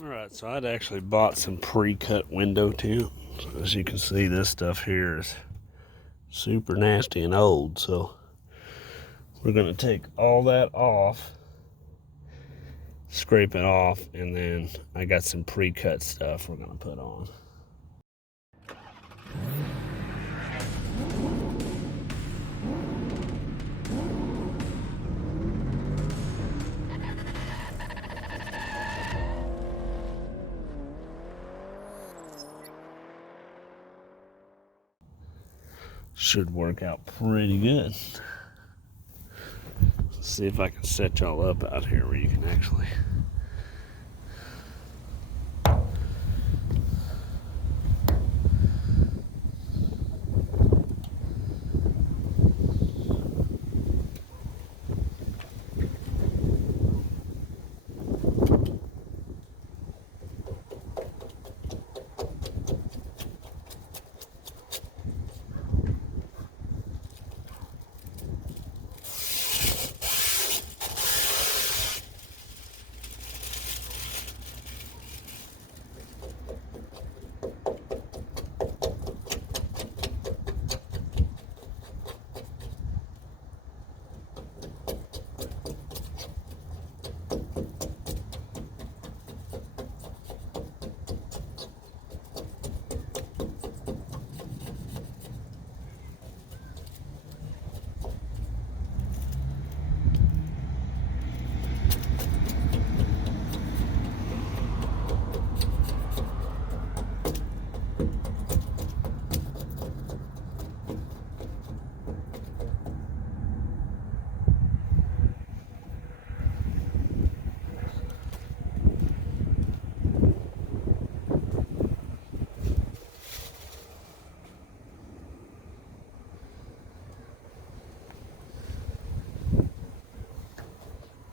Alright, so I'd actually bought some pre-cut window tint. So as you can see, this stuff here is super nasty and old, so we're going to take all that off, scrape it off, and then I got some pre-cut stuff we're going to put on. Should work out pretty good. Let's see if I can set y'all up out here where you can actually.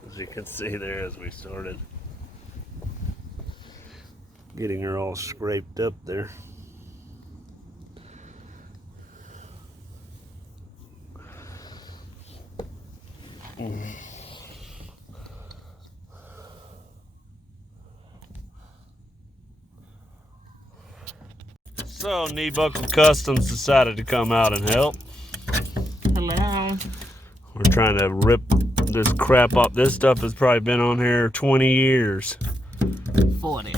As you can see there, as we started getting her all scraped up there. So, Knee Buckle Customs decided to come out and help. Hello. We're trying to rip this crap up. This stuff has probably been on here 20 years. 40.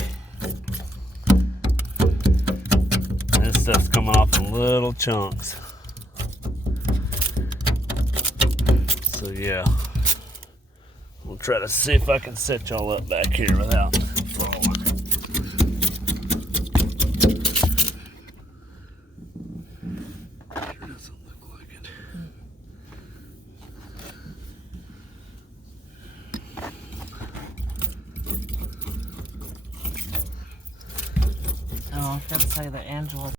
This stuff's coming off in little chunks. So yeah, we'll try to see if I can set y'all up back here without falling. Sure doesn't look like it. Oh, I've got to say that Angela.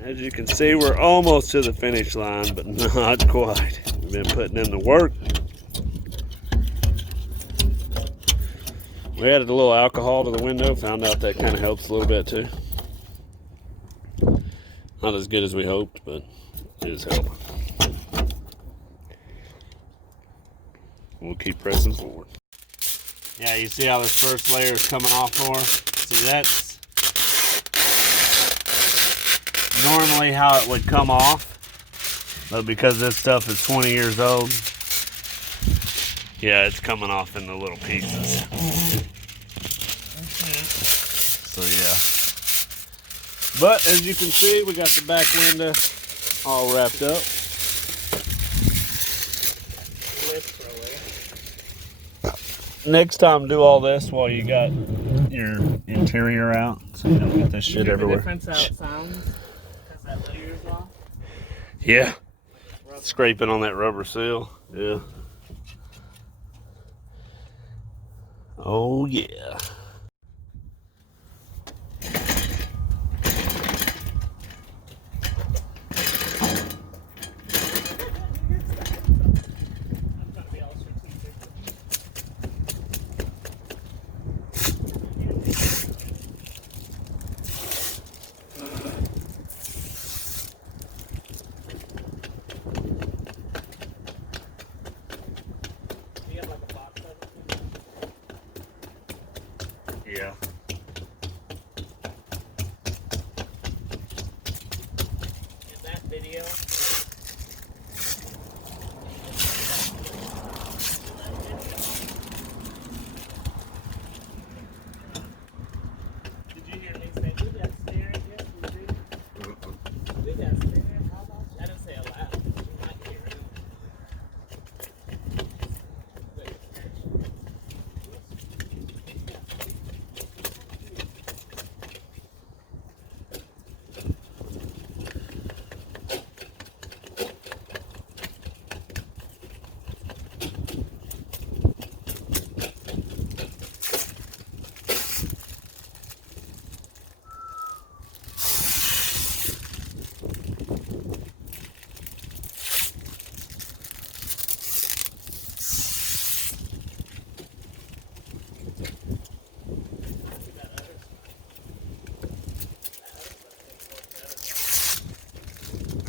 As you can see, we're almost to the finish line, but not quite. We've been putting in the work. We added a little alcohol to the window, found out that kind of helps a little bit too. Not as good as we hoped, but it is helping. We'll keep pressing forward. Yeah, you see how this first layer is coming off more? See, that's normally how it would come off, but because this stuff is 20 years old, yeah, it's coming off into little pieces. So yeah, but as you can see, we got the back window all wrapped up. Next time, do all this while you got your interior out, so you don't get this shit everywhere. Difference how it sounds because that layer's off. Yeah, scraping on that rubber seal. Yeah. Oh yeah. Yeah. Is that video? Did you hear me say, we got steering? Yes, we do. We got steering. How about you? I didn't say it loud. You might hear it.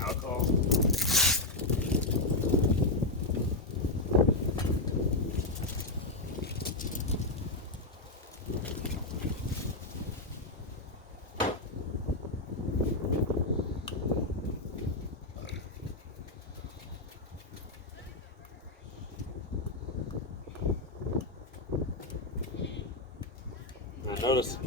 Alcohol. I notice.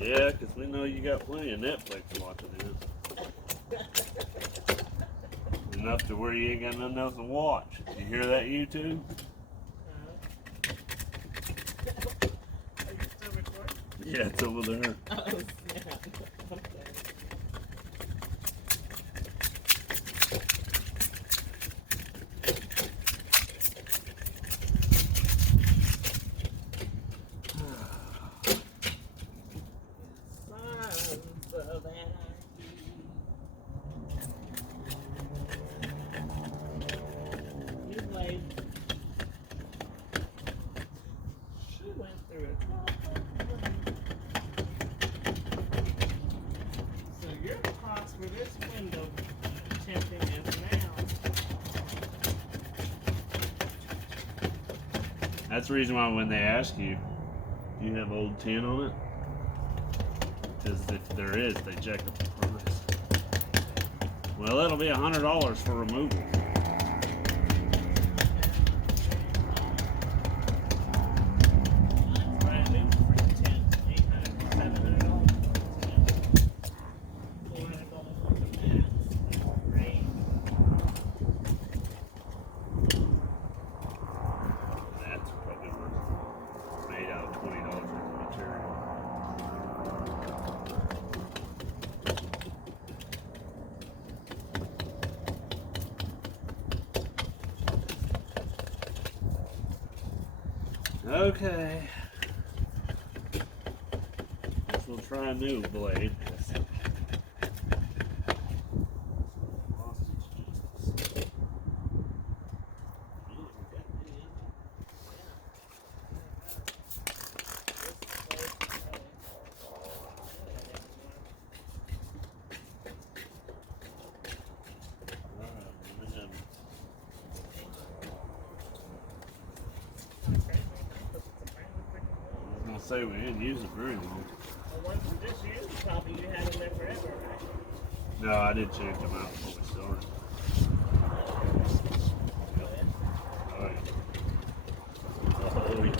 Yeah, because we know you got plenty of Netflix watching it. Enough to where you ain't got nothing else to watch. You hear that, YouTube? Are you still recording? Yeah, it's over there. Oh, snap. Okay. For this window tempting is now. That's the reason why when they ask you, do you have old tin on it? Because if there is, they jack up the price. Well, that'll be $100 for removal. Okay. Guess we'll try a new blade. Say we didn't use it very long. The ones we just used, probably you had them there forever, right? No, I did change them out before we started. Oh yeah. Oh yeah.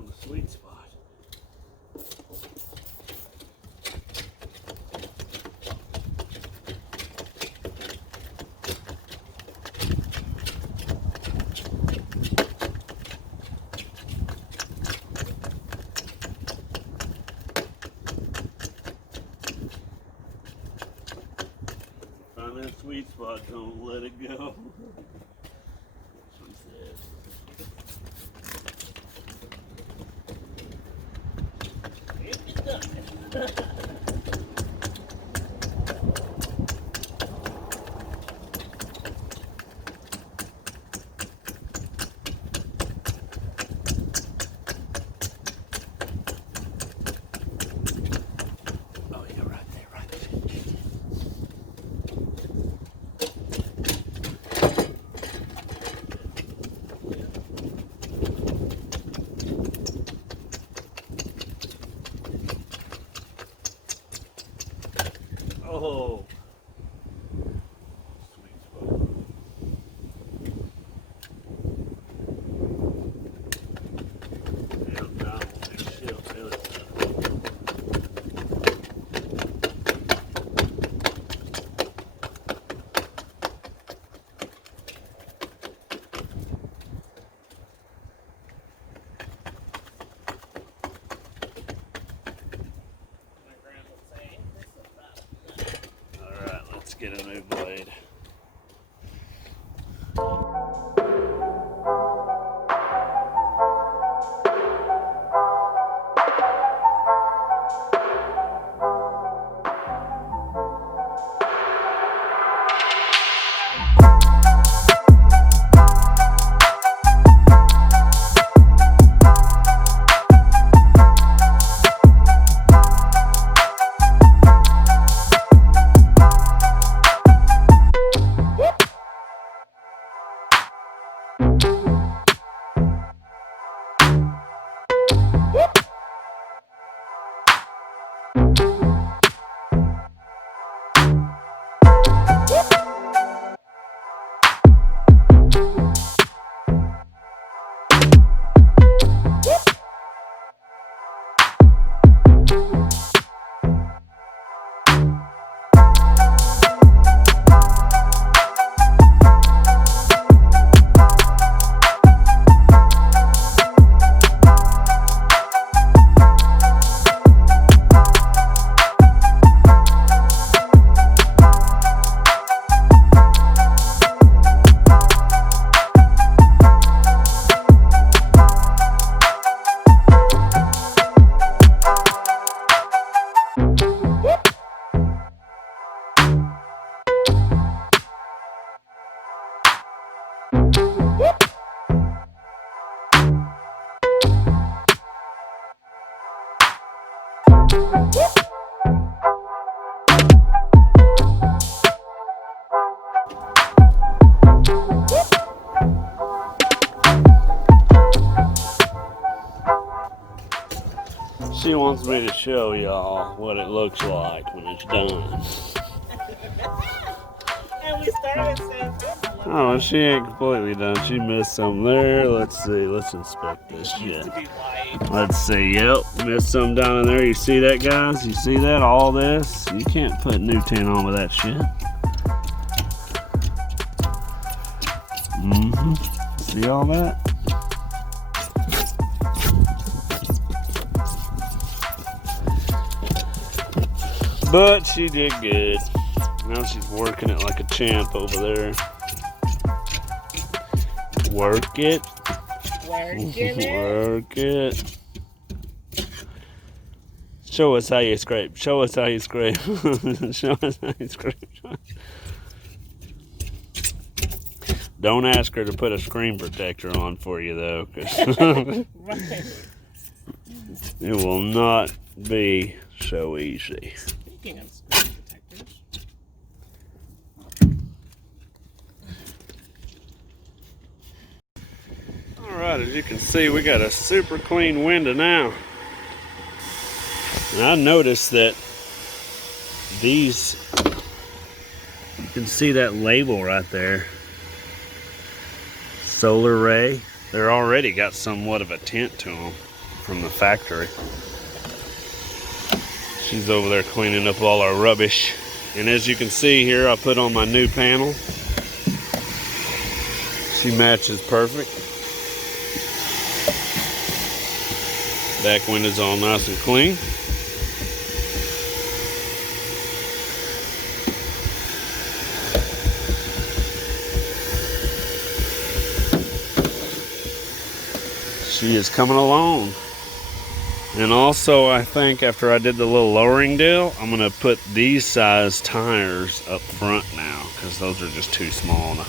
Found the sweet spot. Find that sweet spot, don't let it go. She said. Oh yeah, right there, right there. Oh, sweet spot. Yeah, no, she'll do it. All right, let's get a new blade. She wants me to show y'all what it looks like when it's done. And we started saying, Oh, she ain't completely done. She missed some there. Let's see. Let's inspect this shit. to be white. Let's see. Yep, missed some down in there. You see that, guys? You see that? All this? You can't put new tint on with that shit. See all that? But she did good. Now she's working it like a champ over there. Work it. Work it. Show us how you scrape. Show us how you scrape. Show us how you scrape. Don't ask her to put a screen protector on for you though, 'cause Right. it will not be so easy. Speaking of screen protectors. Alright, as you can see, we got a super clean window now. And I noticed that these, you can see that label right there. Solar Ray. They're already got somewhat of a tint to them. from the factory. She's over there cleaning up all our rubbish. And as you can see here, I put on my new panel. She matches perfect. Back window's all nice and clean. She is coming along. And also, I think after I did the little lowering deal, I'm gonna put these size tires up front now, because those are just too small now.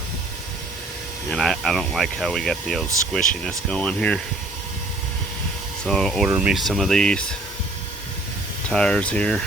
And I don't like how we got the old squishiness going here. So I'll order me some of these tires here.